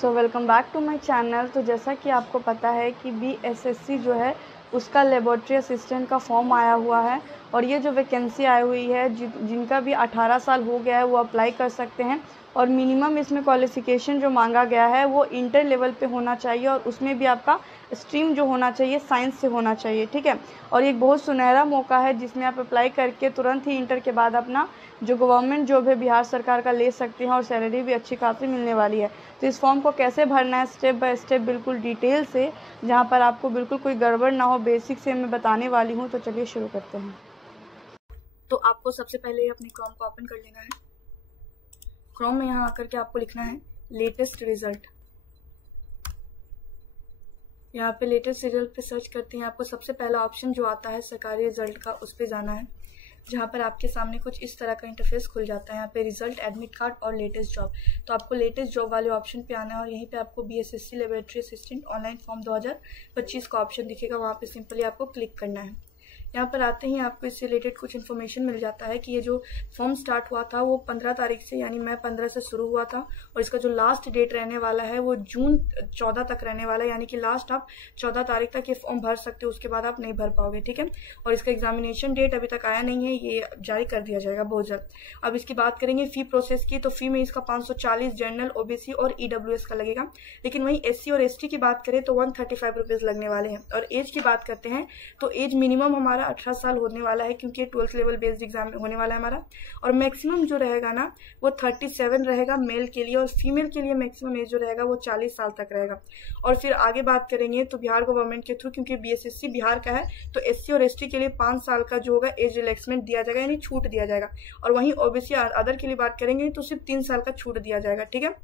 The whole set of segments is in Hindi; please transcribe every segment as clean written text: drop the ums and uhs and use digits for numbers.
So welcome back to my channel. तो जैसा कि आपको पता है कि बीएसएससी जो है उसका लेबोरेटरी असिस्टेंट का फॉर्म आया हुआ है और ये जो वैकेंसी आई हुई है जिनका भी 18 साल हो गया है वो अप्लाई कर सकते हैं। और मिनिमम इसमें क्वालिफ़िकेशन जो मांगा गया है वो इंटर लेवल पे होना चाहिए और उसमें भी आपका स्ट्रीम जो होना चाहिए साइंस से होना चाहिए, ठीक है। और एक बहुत सुनहरा मौका है जिसमें आप अप्लाई करके तुरंत ही इंटर के बाद अपना जो गवर्नमेंट जॉब है बिहार सरकार का ले सकते हैं और सैलरी भी अच्छी खासी मिलने वाली है। तो इस फॉर्म को कैसे भरना है स्टेप बाय स्टेप बिल्कुल डिटेल से, जहाँ पर आपको बिल्कुल कोई गड़बड़ ना हो, बेसिक से मैं बताने वाली हूँ। तो चलिए शुरू करते हैं। तो आपको सबसे पहले अपने क्रोम को ओपन कर लेना है। क्रोम में यहाँ आकर के आपको लिखना है लेटेस्ट रिजल्ट। यहाँ पे लेटेस्ट रिजल्ट पे सर्च करते हैं, आपको सबसे पहला ऑप्शन जो आता है सरकारी रिजल्ट का उस पे जाना है, जहाँ पर आपके सामने कुछ इस तरह का इंटरफेस खुल जाता है। यहाँ पे रिजल्ट, एडमिट कार्ड और लेटेस्ट जॉब। तो आपको लेटेस्ट जॉब वाले ऑप्शन पे आना है और यहीं पे आपको BSSC laboratory assistant online form 2025 का ऑप्शन दिखेगा, वहाँ पे सिंपली आपको क्लिक करना है। यहाँ पर आते ही आपको इससे रिलेटेड कुछ इन्फॉर्मेशन मिल जाता है कि ये जो फॉर्म स्टार्ट हुआ था वो 15 तारीख से यानी मई 15 से शुरू हुआ था और इसका जो लास्ट डेट रहने वाला है वो जून 14 तक रहने वाला है, यानी कि लास्ट आप 14 तारीख तक ये फॉर्म भर सकते हो, उसके बाद आप नहीं भर पाओगे, ठीक है। और इसका एग्जामिनेशन डेट अभी तक आया नहीं है, ये जारी कर दिया जाएगा बहुत जल्द। अब इसकी बात करेंगे फी प्रोसेस की, तो फी में इसका 540 जनरल, ओबीसी और ईडब्ल्यूएस का लगेगा। लेकिन वहीं एससी और एसटी की बात करें तो 135 रुपीज लगने वाले हैं। और एज की बात करते हैं तो एज मिनिमम हमारा 18 साल होने वाला है, क्योंकि 12th लेवल बेस्ड एग्जाम होने वाला है हमारा। और मैक्सिमम जो रहेगा ना वो 37 रहेगा मेल के लिए, और फीमेल के लिए मैक्सिमम एज जो रहेगा वो 40 साल तक रहेगा। और फिर आगे बात करेंगे तो बिहार गवर्नमेंट के थ्रू, क्योंकि बीएसएससी बिहार का है, तो एससी और एसटी के लिए 5 साल का जो होगा एज रिलैक्समेंट दिया जाएगा, यानी छूट दिया जाएगा। और वहीं ओबीसी अदर के लिए बात करेंगे तो सिर्फ 3 साल का छूट दिया जाएगा, ठीक है।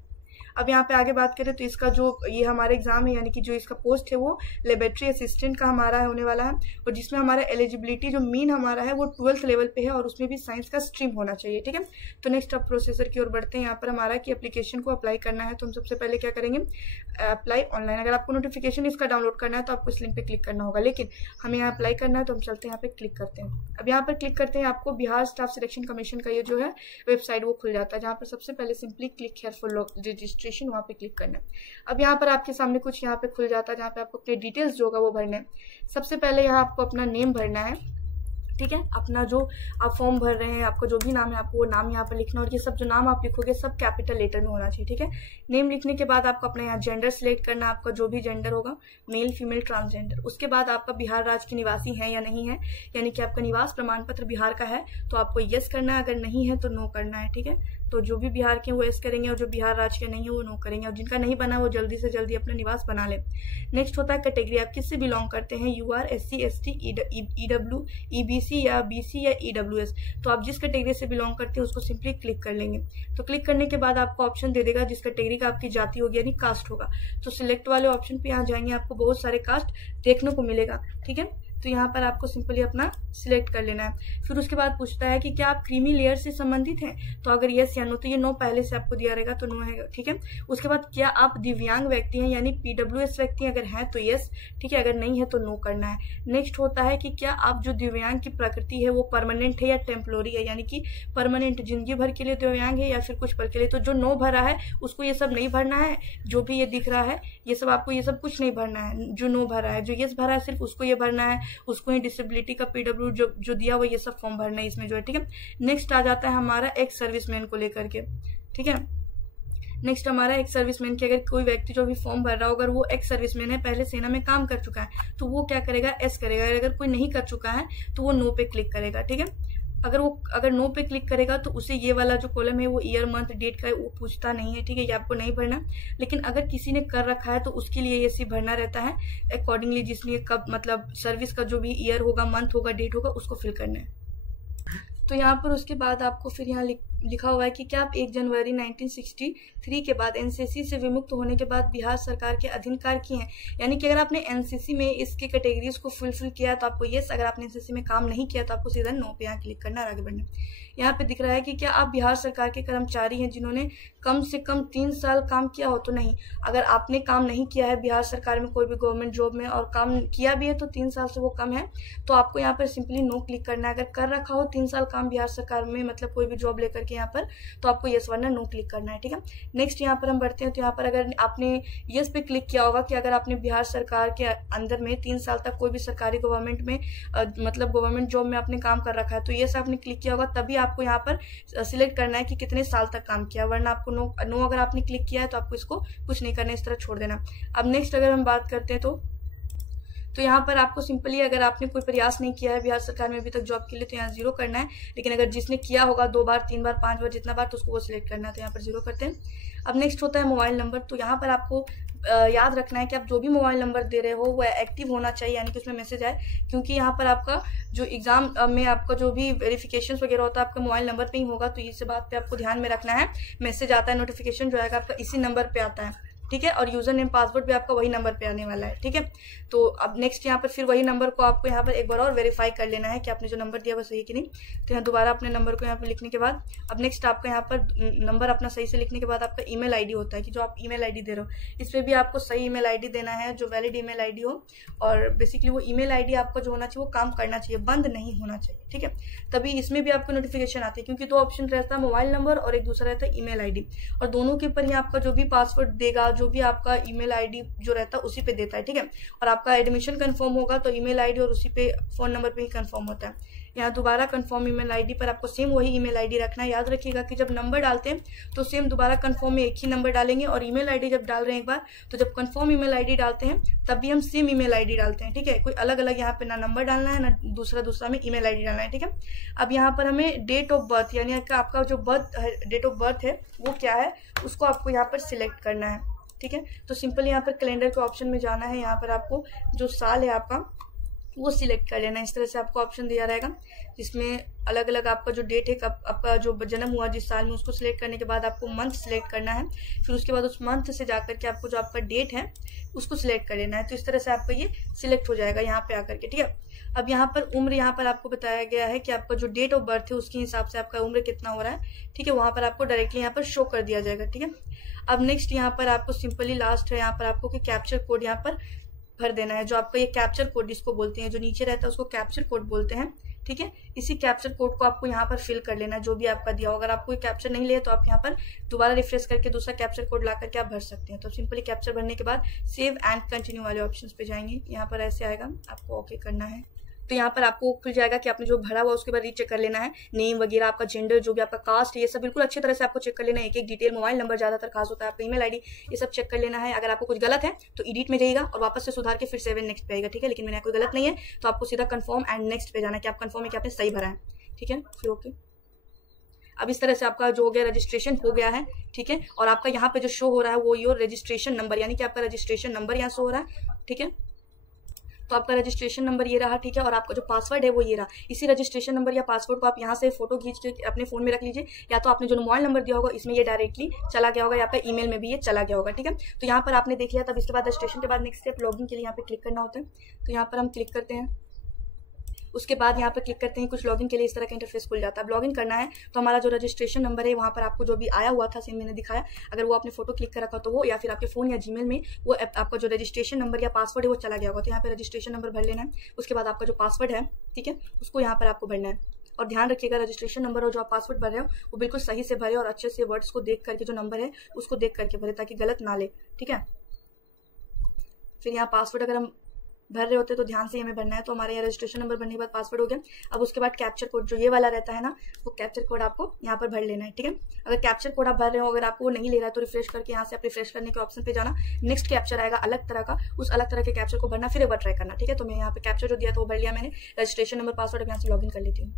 अब यहाँ पे आगे बात करें तो इसका जो ये हमारा एग्जाम है, यानी कि जो इसका पोस्ट है वो लेबोरेटरी असिस्टेंट का हमारा होने वाला है, और जिसमें हमारा एलिजिबिलिटी जो मीन हमारा है वो 12th लेवल पे है और उसमें भी साइंस का स्ट्रीम होना चाहिए, ठीक है। तो नेक्स्ट अब प्रोसेसर की ओर बढ़ते हैं। यहाँ पर हमारा कि एप्लीकेशन को अप्लाई करना है, तो हम सबसे पहले क्या करेंगे, अप्लाई ऑनलाइन। अगर आपको नोटिफिकेशन इसका डाउनलोड करना है तो आपको इस लिंक पे क्लिक करना होगा, लेकिन हमें यहाँ अप्लाई करना है तो हम चलते हैं यहाँ पे क्लिक करते हैं। अब यहाँ पर क्लिक करते हैं, आपको बिहार स्टाफ सिलेक्शन कमीशन का ये जो है वेबसाइट वो खुल जाता है, जहाँ पर सबसे पहले simply click here for registration, वहाँ पे क्लिक करना है। अब यहाँ पर आपके सामने कुछ यहाँ पे खुल जाता है, जहाँ पे आपको अपने डिटेल्स जो होगा वो भरने हैं। सबसे पहले यहाँ आपको अपना नेम भरना है, ठीक है। अपना जो आप फॉर्म भर रहे हैं, आपका जो भी नाम है आपको वो नाम यहाँ पर लिखना, और ये सब जो नाम आप लिखोगे सब कैपिटल लेटर में होना चाहिए, ठीक है। नेम लिखने के बाद आपको अपना यहाँ जेंडर सिलेक्ट करना, आपका जो भी जेंडर होगा, मेल फीमेल ट्रांसजेंडर। उसके बाद आपका बिहार राज्य के निवासी है या नहीं है, यानी कि आपका निवास प्रमाण पत्र बिहार का है तो आपको यस करना है, अगर नहीं है तो नो करना है, ठीक है। तो जो भी बिहार के वो यस करेंगे और जो बिहार राज्य के नहीं है वो नो करेंगे, और जिनका नहीं बना वो जल्दी से जल्दी अपना निवास बना ले। नेक्स्ट होता है कैटेगरी, आप किससे बिलोंग करते हैं, UR, SC, ST, EW, EBC या बीसी या ईडब्ल्यूएस। तो आप जिस कैटेगरी से बिलोंग करते हैं उसको सिंपली क्लिक कर लेंगे। तो क्लिक करने के बाद आपको ऑप्शन दे देगा जिस कैटेगरी का आपकी जाति होगी यानी कास्ट होगा, तो सिलेक्ट वाले ऑप्शन पे यहाँ जाएंगे, आपको बहुत सारे कास्ट देखने को मिलेगा, ठीक है। तो यहाँ पर आपको सिंपली अपना सिलेक्ट कर लेना है। फिर उसके बाद पूछता है कि क्या आप क्रीमी लेयर से संबंधित हैं, तो अगर यस या नो, तो ये नो पहले से आपको दिया रहेगा तो नो है, ठीक है। उसके बाद क्या आप दिव्यांग व्यक्ति हैं यानी पीडब्ल्यूएस व्यक्ति हैं, अगर हैं तो यस, ठीक है, अगर नहीं है तो नो करना है। नेक्स्ट होता है कि क्या आप जो दिव्यांग की प्रकृति है वो परमानेंट है या टेम्पोररी है, यानी कि परमानेंट जिंदगी भर के लिए दिव्यांग है या फिर कुछ पल के लिए। तो जो नो भरा है उसको ये सब नहीं भरना है, जो भी ये दिख रहा है ये सब आपको ये सब कुछ नहीं भरना है। जो नो भरा है, जो यस भरा है सिर्फ उसको ये भरना है, उसको ही डिसेबिलिटी का पीडब्ल्यू जो दिया वो ये सब फॉर्म भरना है इसमें जो है, ठीक है। नेक्स्ट आ जाता है हमारा एक्स सर्विसमैन को लेकर के, ठीक है। नेक्स्ट हमारा एक्स सर्विसमैन की, अगर कोई व्यक्ति जो भी फॉर्म भर रहा हो अगर वो एक्स सर्विसमैन है, पहले सेना में काम कर चुका है, तो वो क्या करेगा, एस करेगा। अगर कोई नहीं कर चुका है तो वो नो पे क्लिक करेगा, ठीक है। अगर नो पे क्लिक करेगा तो उसे ये वाला जो कॉलम है वो ईयर मंथ डेट का वो पूछता नहीं है, ठीक है, ये आपको नहीं भरना। लेकिन अगर किसी ने कर रखा है तो उसके लिए ये सिर्फ भरना रहता है अकॉर्डिंगली, जिसने कब मतलब सर्विस का जो भी ईयर होगा, मंथ होगा, डेट होगा, उसको फिल करना है। तो यहाँ पर उसके बाद आपको फिर यहाँ लिखा हुआ है कि क्या आप 1 जनवरी 1963 के बाद एनसीसी से विमुक्त होने के बाद बिहार सरकार के अधीन कार्य किए हैं, यानी कि अगर आपने एनसीसी में इसके कैटेगरीज को फुलफिल किया तो आपको यस, अगर आपने एनसीसी में काम नहीं किया तो आपको सीधा नो पे यहाँ क्लिक करना है, आगे बढ़ना। यहाँ पे दिख रहा है कि क्या आप बिहार सरकार के कर्मचारी हैं जिन्होंने कम से कम 3 साल काम किया हो, तो नहीं। अगर आपने काम नहीं किया है बिहार सरकार में कोई भी गवर्नमेंट जॉब में और काम किया भी है तो 3 साल से वो कम है, तो आपको यहाँ पर सिंपली नो क्लिक करना है। अगर कर रखा हो 3 साल काम बिहार सरकार में, मतलब कोई भी जॉब लेकर करके यहाँ पर, तो आपको येस वरना नो क्लिक करना है, ठीक है। नेक्स्ट यहाँ पर हम बढ़ते हैं, तो यहाँ पर अगर आपने येस पे क्लिक किया होगा कि अगर आपने बिहार सरकार के अंदर में 3 साल तक कोई भी सरकारी गवर्नमेंट में मतलब गवर्नमेंट जॉब में आपने काम कर रखा है, तो येस आपने क्लिक किया होगा, तभी आपको यहाँ पर सिलेक्ट करना है कि कितने साल तक काम किया, वरना आपको नो अगर आपने क्लिक किया है तो आपको इसको कुछ नहीं करना, इस तरह छोड़ देना। अब नेक्स्ट अगर हम बात करते हैं तो यहाँ पर आपको सिंपली अगर आपने कोई प्रयास नहीं किया है बिहार सरकार में अभी तक जॉब के लिए, तो यहाँ 0 करना है। लेकिन अगर जिसने किया होगा 2 बार 3 बार 5 बार जितना बार, तो उसको वो सिलेक्ट करना है, तो यहाँ पर 0 करते हैं। अब नेक्स्ट होता है मोबाइल नंबर। तो यहाँ पर आपको याद रखना है कि आप जो भी मोबाइल नंबर दे रहे हो वो एक्टिव होना चाहिए, यानी कि उसमें मैसेज आए, क्योंकि यहाँ पर आपका जो एग्जाम में आपका जो भी वेरिफिकेशन वगैरह होता है आपका मोबाइल नंबर पे ही होगा। तो इस बात पे आपको ध्यान में रखना है। मैसेज आता है, नोटिफिकेशन जो आएगा आपका इसी नंबर पे आता है, ठीक है। और यूजर नेम पासवर्ड भी आपका वही नंबर पे आने वाला है, ठीक है। तो अब नेक्स्ट यहाँ पर फिर वही नंबर को आपको यहाँ पर एक बार और वेरीफाई कर लेना है कि आपने जो नंबर दिया वो सही है कि नहीं। तो यहाँ दोबारा अपने नंबर को यहाँ पर लिखने के बाद अब नेक्स्ट आपका यहाँ पर नंबर अपना सही से लिखने के बाद आपका ईमेल आईडी होता है कि जो आप ईमेल आईडी दे रहे हो, इस पर भी आपको सही ईमेल आईडी देना है, जो वैलिड ईमेल आईडी हो। और बेसिकली वो ईमेल आईडी आपका जो होना चाहिए वो काम करना चाहिए, बंद नहीं होना चाहिए, ठीक है। तभी इसमें भी आपको नोटिफिकेशन आती है, क्योंकि 2 ऑप्शन रहता है, मोबाइल नंबर और एक दूसरा रहता है ईमेल आईडी। और दोनों के ऊपर ही आपका जो भी पासवर्ड देगा, जो भी आपका ईमेल आईडी जो रहता है उसी पे देता है, ठीक है। और आपका एडमिशन कंफर्म होगा तो ईमेल आईडी और उसी पे फोन नंबर पे ही कंफर्म होता है। यहाँ दोबारा कंफर्म ईमेल आईडी पर आपको सेम वही ईमेल आईडी रखना है। याद रखिएगा कि जब नंबर डालते हैं तो सेम दोबारा कंफर्म में एक ही नंबर डालेंगे, और ईमेल आईडी जब डाल रहे हैं एक बार, तो जब कंफर्म ईमेल आईडी डालते हैं तब भी हम सेम ईमेल आईडी डालते हैं, ठीक है। कोई अलग अलग यहाँ पे ना नंबर डालना है ना दूसरा में ईमेल आईडी डालना है, ठीक है। अब यहाँ पर हमें डेट ऑफ बर्थ, यानी आपका जो डेट ऑफ बर्थ है वो क्या है, उसको आपको यहाँ पर सिलेक्ट करना है, ठीक है। तो सिंपल यहाँ पर कैलेंडर के ऑप्शन में जाना है, यहाँ पर आपको जो साल है आपका वो सिलेक्ट कर लेना है। इस तरह से आपको ऑप्शन दिया रहेगा जिसमें अलग अलग आपका जो डेट है, आपका जो जन्म हुआ जिस साल में, उसको सिलेक्ट करने के बाद आपको मंथ सिलेक्ट करना है। फिर उसके बाद उस मंथ से जाकर के आपको जो आपका डेट है उसको सिलेक्ट कर लेना है। तो इस तरह से आपका ये सिलेक्ट हो जाएगा यहाँ पे आकर के, ठीक है। अब यहाँ पर उम्र यहाँ पर आपको बताया गया है कि आपका जो डेट ऑफ बर्थ है उसके हिसाब से आपका उम्र कितना हो रहा है, ठीक है। वहां पर आपको डायरेक्टली यहाँ पर शो कर दिया जाएगा, ठीक है। अब नेक्स्ट यहाँ पर आपको सिंपली लास्ट है यहाँ पर आपको कि कैप्चर कोड यहाँ पर भर देना है। जो आपका ये कैप्चर कोड जिसको बोलते हैं, जो नीचे रहता है उसको कैप्चर कोड बोलते हैं, ठीक है। इसी कैप्चर कोड को आपको यहाँ पर फिल कर लेना है, जो भी आपका दिया हो। अगर आपको ये कैप्चर नहीं ले तो आप यहाँ पर दोबारा रिफ्रेश करके दूसरा कैप्चर कोड ला करके आप भर सकते हैं। तो सिंपली कैप्चर भरने के बाद सेव एंड कंटिन्यू वाले ऑप्शंस पे जाएंगे, यहाँ पर ऐसे आएगा, आपको ओके करना है। तो यहाँ पर आपको खुल जाएगा कि आपने जो भरा हुआ उसके बाद रीचेक कर लेना है, नेम वगैरह, आपका जेंडर, जो भी आपका कास्ट है, ये सब बिल्कुल अच्छी तरह से आपको चेक कर लेना है। एक डिटेल, मोबाइल नंबर ज्यादातर खास होता है, आपका ईमेल आईडी, ये सब चेक कर लेना है। अगर आपको कुछ गलत है तो एडिट में जाइएगा और वापस से सुधार के फिर सेव एंड नेक्स्ट पे आएगा, ठीक है। लेकिन मैंने कोई गलत नहीं है तो आपको सीधा कंफर्म एंड नेक्स्ट पे जाना है कि आप कंफर्म है कि आपने सही भरा है, ठीक है। फिर ओके। अब इस तरह से आपका जो हो गया रजिस्ट्रेशन हो गया है, ठीक है। और आपका यहाँ पे जो शो हो रहा है वो योर रजिस्ट्रेशन नंबर, यानी कि आपका रजिस्ट्रेशन नंबर यहाँ शो हो रहा है, ठीक है। तो आपका रजिस्ट्रेशन नंबर ये रहा, ठीक है। और आपका जो पासवर्ड है वो ये रहा। इसी रजिस्ट्रेशन नंबर या पासवर्ड को आप यहाँ से फोटो खींच के अपने फोन में रख लीजिए, या तो आपने जो मोबाइल नंबर दिया होगा इसमें ये डायरेक्टली चला गया होगा, या आपका ईमेल में भी ये चला गया होगा, ठीक है। तो यहाँ पर आपने देख लिया। तब इसके बाद रजिस्ट्रेशन के बाद नेक्स्ट स्टेप लॉगिन के लिए यहाँ पे क्लिक करना होता है। तो यहाँ पर हम क्लिक करते हैं, उसके बाद यहाँ पर क्लिक करते हैं, कुछ लॉगिन के लिए इस तरह का इंटरफेस खुल जाता है। अब लॉगिन करना है तो हमारा जो रजिस्ट्रेशन नंबर है वहाँ पर आपको जो भी आया हुआ था सेम मैंने दिखाया, अगर वो आपने फोटो क्लिक कर रखा तो वो, या फिर आपके फोन या जीमेल में वो आपका जो रजिस्ट्रेशन नंबर या पासवर्ड है वो चला गया होगा। तो यहाँ पे रजिस्ट्रेशन नंबर भर लेना है। उसके बाद आपका जो पासवर्ड है, ठीक है, उसको यहाँ पर आपको भरना है। और ध्यान रखिएगा रजिस्ट्रेशन नंबर और जो आप पासवर्ड भर रहे हो वो बिल्कुल सही से भरे और अच्छे से वर्ड्स को देख करके, जो नंबर है उसको देख करके भरे ताकि गलत ना ले, ठीक है। फिर यहाँ पासवर्ड अगर हम भर रहे होते तो ध्यान से हमें भरना है। तो हमारे यहाँ रजिस्ट्रेशन नंबर भरने के बाद पासवर्ड हो गया। अब उसके बाद कैप्चर कोड जो ये वाला रहता है ना, वो कैप्चर कोड आपको यहाँ पर भर लेना है, ठीक है। अगर कैप्चर कोड आप भर रहे हो, अगर आपको नहीं ले रहा तो रिफ्रेश करके यहाँ से आप रिफ्रेश करने के ऑप्शन पे जाना, नेक्स्ट कैप्चर आएगा अलग तरह का, उस अलग तरह के कैप्चर को भरना, फिर एक बार ट्राई करना, ठीक है। तो मैं यहाँ पे कैप्चर जो दिया था वो भर लिया मैंने, रजिस्ट्रेशन नंबर पासवर्ड यहाँ से लॉगिन कर लेती हूँ।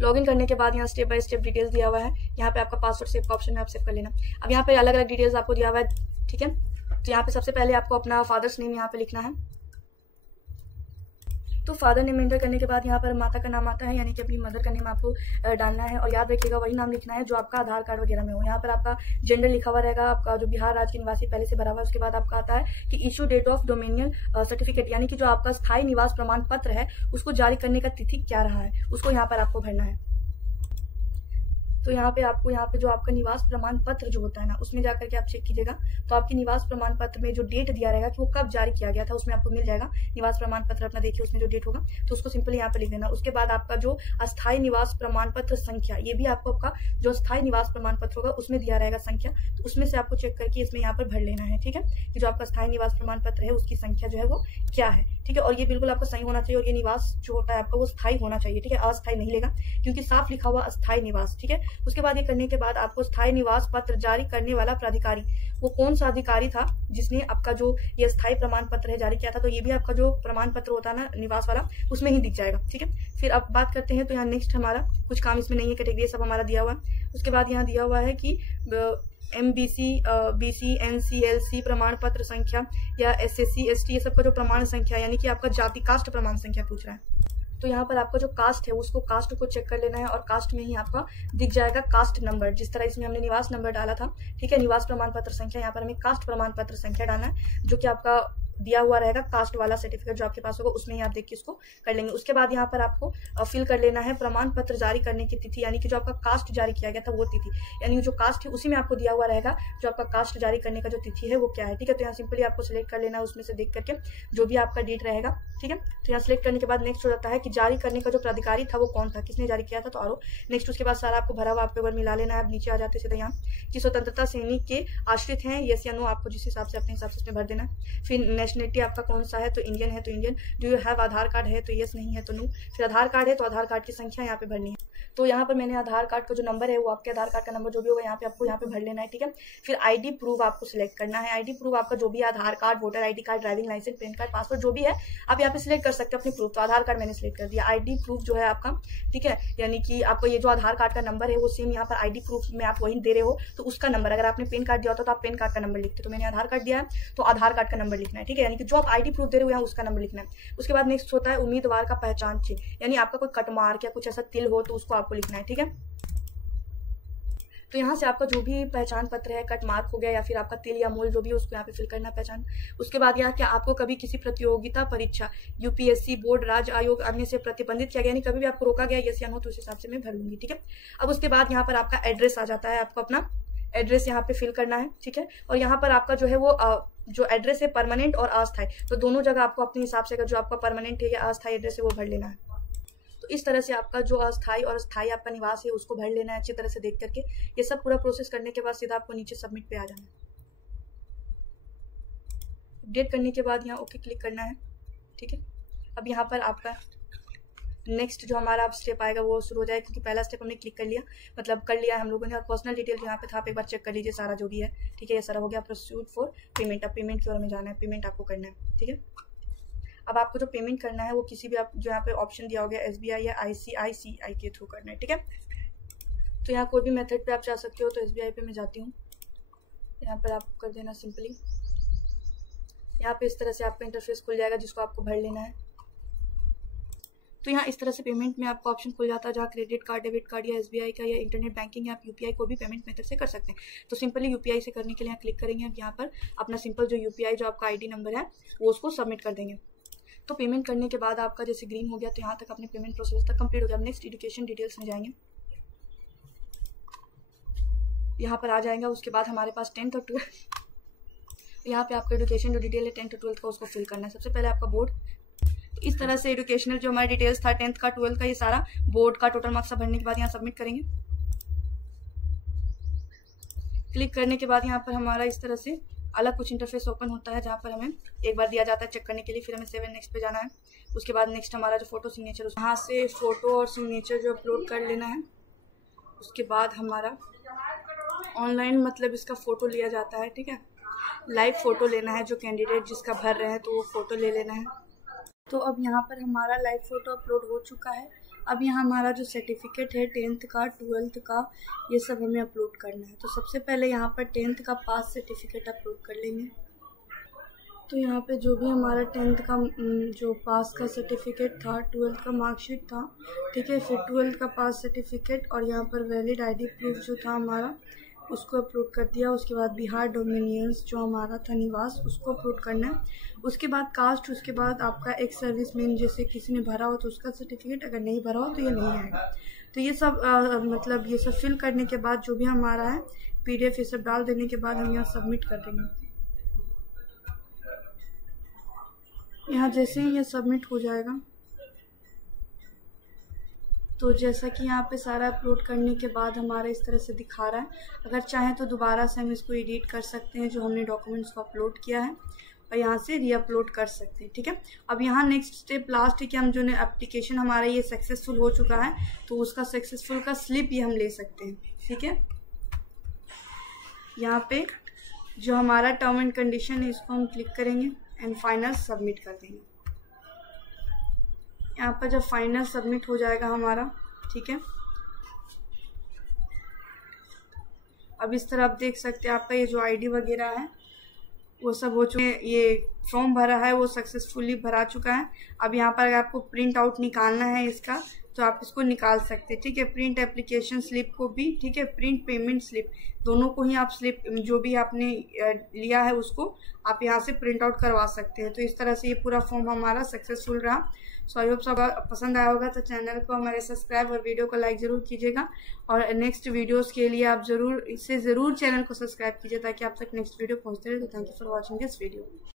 लॉगिन करने के बाद यहाँ स्टेप बाय स्टेप डिटेल्स दिया हुआ है, यहाँ पे आपका पासवर्ड सेव का ऑप्शन में आप सेव कर लेना। अब यहाँ पे अलग अलग डिटेल्स आपको दिया हुआ है, ठीक है। तो यहाँ पे सबसे पहले आपको अपना फादर्स नेम यहाँ पे लिखना है। तो फादर नेम एंटर करने के बाद यहाँ पर माता का नाम आता है, यानी कि अपनी मदर का नेम आपको डालना है। और याद रखिएगा वही नाम लिखना है जो आपका आधार कार्ड वगैरह में हो। यहाँ पर आपका जेंडर लिखा हुआ रहेगा, आपका जो बिहार राज्य के निवासी पहले से भरा हुआ है। उसके बाद आपका आता है कि इशू डेट ऑफ डोमेनियल सर्टिफिकेट, यानी कि जो आपका स्थायी निवास प्रमाण पत्र है उसको जारी करने का तिथि क्या रहा है, उसको यहाँ पर आपको भरना है। तो यहाँ पे जो आपका निवास प्रमाण पत्र जो होता है ना, उसमें जाकर के आप चेक कीजिएगा। तो आपके निवास प्रमाण पत्र में जो डेट दिया रहेगा कि वो कब जारी किया गया था, उसमें आपको मिल जाएगा निवास प्रमाण पत्र। अपना देखिए उसमें जो डेट होगा तो उसको सिंपली यहाँ पे लिख देना। उसके बाद आपका जो अस्थायी निवास प्रमाण पत्र संख्या, ये भी आपको आपका जो अस्थायी निवास प्रमाण पत्र होगा उसमें दिया रहेगा संख्या, तो उसमें से आपको चेक करके इसमें यहाँ पर भर लेना है। ठीक है, कि जो आपका अस्थायी निवास प्रमाण पत्र है उसकी संख्या जो है वो क्या है। ठीक है, और ये बिल्कुल आपका सही होना चाहिए, और ये निवास जो होता है आपका वो स्थायी होना चाहिए। ठीक है, अस्थायी नहीं लेगा क्योंकि साफ लिखा हुआ अस्थायी निवास। ठीक है, उसके बाद ये करने के बाद आपको स्थायी निवास पत्र जारी करने वाला प्राधिकारी, वो कौन सा अधिकारी था जिसने आपका जो ये स्थायी प्रमाण पत्र है जारी किया था, तो ये भी आपका जो प्रमाण पत्र होता है ना निवास वाला, उसमें ही दिख जाएगा। ठीक है, फिर अब बात करते हैं तो यहाँ नेक्स्ट हमारा कुछ काम इसमें नहीं है, कैटेगरी सब हमारा दिया हुआ है। उसके बाद यहाँ दिया हुआ है कि MBC, BC, NC, LC प्रमाण पत्र संख्या या SSC, ST, ये सबका जो प्रमाण संख्या यानी कि आपका जाति कास्ट प्रमाण संख्या पूछ रहा है। तो यहाँ पर आपका जो कास्ट है उसको कास्ट को चेक कर लेना है, और कास्ट में ही आपका दिख जाएगा कास्ट नंबर। जिस तरह इसमें हमने निवास नंबर डाला था, ठीक है, निवास प्रमाण पत्र संख्या, यहाँ पर हमें कास्ट प्रमाण पत्र संख्या डालना है, जो कि आपका दिया हुआ रहेगा कास्ट वाला सर्टिफिकेट जो आपके पास होगा, उसमें ही आप देख के इसको कर लेंगे। उसके बाद यहाँ पर आपको फिल कर लेना है प्रमाण पत्र जारी करने की तिथि, यानी कि जो आपका कास्ट जारी किया गया था वो तिथि, यानी जो कास्ट है उसी में आपको दिया हुआ रहेगा जो आपका कास्ट जारी करने का जो तिथि है वो क्या है। ठीक है, तो यहाँ सिंपली आपको सिलेक्ट कर लेना है उसमें से देख करके जो भी आपका डेट रहेगा। ठीक है, तो यहाँ सिलेक्ट करने के बाद नेक्स्ट हो जाता है कि जारी करने का जो प्राधिकारी था वो कौन था, किसने जारी किया था, तो आरो नेक्स्ट। उसके बाद सारा आपको भरा हुआ पेपर मिला लेना है। अब नीचे आ जाते सीधा यहाँ कि स्वतंत्रता सैनिक के आश्रित हैं, यस या नो, आपको जिस हिसाब से अपने हिसाब से उसमें भर देना है। फिर नेशनलिटी आपका कौन सा है, तो इंडियन है तो Indian. Do you have Aadhaar card है, तो यस, नहीं है तो नो। फिर आधार कार्ड है तो आधार कार्ड की संख्या यहाँ पे भरनी है। तो यहाँ पर मैंने आधार कार्ड का जो नंबर है वो आपके आधार कार्ड का नंबर जो भी होगा यहाँ पे आपको यहाँ पे भर लेना है। ठीक है, फिर आईडी प्रूफ आपको सिलेक्ट करना है। आईडी प्रूफ आपका जो भी है, Aadhaar card, voter ID card, driving licence, PAN card, passport, जो भी है आप यहाँ पे सिलेक्ट कर सकते हो अपनी प्रूफ। तो आधार कार्ड मैंने सिलेक्ट कर दिया। आईडी प्रूफ जो है आपका, ठीक है, यानी कि आपको ये जो आधार कार्ड का नंबर है वो सेम यहाँ पर आईडी प्रूफ में आप वही दे रहे हो, तो उसका नंबर, अगर आपने पैन कार्ड दिया होता तो आप पैन कार्ड का नंबर लिखते, तो मैंने आधार कार्ड दिया है तो आधार कार्ड का नंबर लिखना है। ठीक है, यानी कि जो आप आईडी प्रूफ दे रहे हो यहाँ उसका नंबर लिखना है। उसके बाद नेक्स्ट होता है उम्मीदवार का पहचान चिन्ह, यानी आपका कोई कट मार्क या कुछ ऐसा तिल हो तो उसको आपको लिखना है। ठीक है, तो यहाँ से आपका जो भी पहचान पत्र है, कट मार्क हो गया या फिर आपका तिल या मूल जो भी है उसको यहाँ पे फिल करना है पहचान। उसके बाद यहाँ क्या आपको कभी किसी प्रतियोगिता परीक्षा, UPSC, बोर्ड, राज्य आयोग, अन्य से प्रतिबंधित किया गया, यानी कभी भी आपको रोका गया, यस या नो, तो उस हिसाब से मैं भर लूंगी। ठीक है, अब उसके बाद यहाँ पर आपका एड्रेस आ जाता है, आपको अपना एड्रेस यहाँ पे फिल करना है। ठीक है, और यहाँ पर आपका जो है वो जो एड्रेस है परमानेंट और अस्थायी, तो दोनों जगह आपको अपने हिसाब से जो आपका परमानेंट है या अस्थायी एड्रेस है वो भर लेना है। तो इस तरह से आपका जो अस्थायी और स्थायी आपका निवास है उसको भर लेना है अच्छी तरह से देख करके। ये सब पूरा प्रोसेस करने के बाद सीधा आपको नीचे सबमिट पे आ जाना है। अपडेट करने के बाद यहाँ ओके क्लिक करना है। ठीक है, अब यहाँ पर आपका नेक्स्ट जो हमारा स्टेप आएगा वो शुरू हो जाएगा, क्योंकि पहला स्टेप हमने क्लिक कर लिया, मतलब कर लिया हम लोगों ने। और पर्सनल डिटेल जो यहाँ पे था आप एक बार चेक कर लीजिए सारा जो भी है। ठीक है, ये सारा हो गया। प्रोसीड फॉर पेमेंट, अब पेमेंट की ओर हमें जाना है, पेमेंट आपको करना है। ठीक है, अब आपको जो पेमेंट करना है वो किसी भी आप जो यहाँ पे ऑप्शन दिया हो गया SBI या ICICI के थ्रू करना है। ठीक है, तो यहाँ कोई भी मेथड पे आप जा सकते हो, तो SBI पे मैं जाती हूँ। यहाँ पर आप कर देना सिंपली। यहाँ पे इस तरह से आपका इंटरफेस खुल जाएगा जिसको आपको भर लेना है। तो यहाँ इस तरह से पेमेंट में आपको ऑप्शन खुल जाता है जहाँ क्रेडिट कार्ड, डेबिट कार्ड या SBI का या इंटरनेट बैंकिंग या आप UPI को भी पेमेंट मेथड से कर सकते हैं। तो सिंपली UPI से करने के लिए यहाँ क्लिक करेंगे। अब यहाँ पर अपना सिंपल जो UPI जो आपका ID नंबर है वो उसको सबमिट कर देंगे। तो पेमेंट करने के बाद आपका जैसे ग्रीन हो गया तो यहाँ तक अपने पेमेंट प्रोसेस तक कंप्लीट हो गया। अब नेक्स्ट एजुकेशन डिटेल्स में जाएंगे, यहाँ पर आ जाएगा। उसके बाद हमारे पास 10th और 12th, यहाँ पे आपका एजुकेशन जो डिटेल है 10th और 12th का उसको फिल करना है। सबसे पहले आपका बोर्ड, तो इस तरह से एजुकेशनल जो हमारे डिटेल्स था 10th का, 12th का, ये सारा बोर्ड का टोटल मार्क्स भरने के बाद यहाँ सबमिट करेंगे। क्लिक करने के बाद यहाँ पर हमारा इस तरह से अलग कुछ इंटरफेस ओपन होता है जहाँ पर हमें एक बार दिया जाता है चेक करने के लिए। फिर हमें 7 नेक्स्ट पे जाना है। उसके बाद नेक्स्ट हमारा जो फोटो सिग्नेचर, यहाँ से फोटो और सिग्नेचर जो अपलोड कर लेना है। उसके बाद हमारा ऑनलाइन मतलब इसका फोटो लिया जाता है। ठीक है, लाइव फोटो लेना है, जो कैंडिडेट जिसका भर रहे हैं तो वो फोटो ले लेना है। तो अब यहाँ पर हमारा लाइव फोटो अपलोड हो चुका है। अब यहाँ हमारा जो सर्टिफिकेट है 10th का, 12th का, ये सब हमें अपलोड करना है। तो सबसे पहले यहाँ पर 10th का पास सर्टिफिकेट अपलोड कर लेंगे। तो यहाँ पे जो भी हमारा 10th का जो पास का सर्टिफिकेट था, 12th का मार्कशीट था, ठीक है, फिर 12th का पास सर्टिफिकेट और यहाँ पर वैलिड ID प्रूफ जो था हमारा उसको अपलोड कर दिया। उसके बाद बिहार डोमिनियंस जो हमारा था निवास उसको अपलोड करना है। उसके बाद कास्ट, उसके बाद आपका एक सर्विसमैन जैसे किसी ने भरा हो तो उसका सर्टिफिकेट, अगर नहीं भरा हो तो ये नहीं आएगा। तो ये सब मतलब ये सब फिल करने के बाद जो भी हमारा है PDF ये सब डाल देने के बाद हम यहाँ सबमिट कर देंगे। यहाँ जैसे ही ये सबमिट हो जाएगा तो जैसा कि यहाँ पे सारा अपलोड करने के बाद हमारा इस तरह से दिखा रहा है। अगर चाहें तो दोबारा से हम इसको एडिट कर सकते हैं जो हमने डॉक्यूमेंट्स को अपलोड किया है, और यहाँ से रीअपलोड कर सकते हैं। ठीक है, अब यहाँ नेक्स्ट स्टेप लास्ट है कि हम जो एप्लीकेशन हमारा ये सक्सेसफुल हो चुका है तो उसका सक्सेसफुल का स्लिप ये हम ले सकते हैं। ठीक है, यहाँ पे जो हमारा टर्म एंड कंडीशन है इसको हम क्लिक करेंगे एंड फाइनल सबमिट कर देंगे। यहाँ पर जब फाइनल सबमिट हो जाएगा हमारा, ठीक है, अब इस तरह आप देख सकते हैं आपका ये जो ID वगैरह है वो सब हो चुके हैं। ये फॉर्म भरा है वो सक्सेसफुली भरा चुका है। अब यहाँ पर अगर आपको प्रिंट आउट निकालना है इसका तो आप इसको निकाल सकते हैं। ठीक है, प्रिंट एप्लीकेशन स्लिप को भी, ठीक है, प्रिंट पेमेंट स्लिप, दोनों को ही आप स्लिप जो भी आपने लिया है उसको आप यहाँ से प्रिंट आउट करवा सकते हैं। तो इस तरह से ये पूरा फॉर्म हमारा सक्सेसफुल रहा। सो आई होप सब पसंद आया होगा, तो चैनल को हमारे सब्सक्राइब और वीडियो को लाइक ज़रूर कीजिएगा, और नेक्स्ट वीडियोस के लिए आप ज़रूर चैनल को सब्सक्राइब कीजिए ताकि आप तक नेक्स्ट वीडियो पहुँचते रहे। तो thank you for watching this video.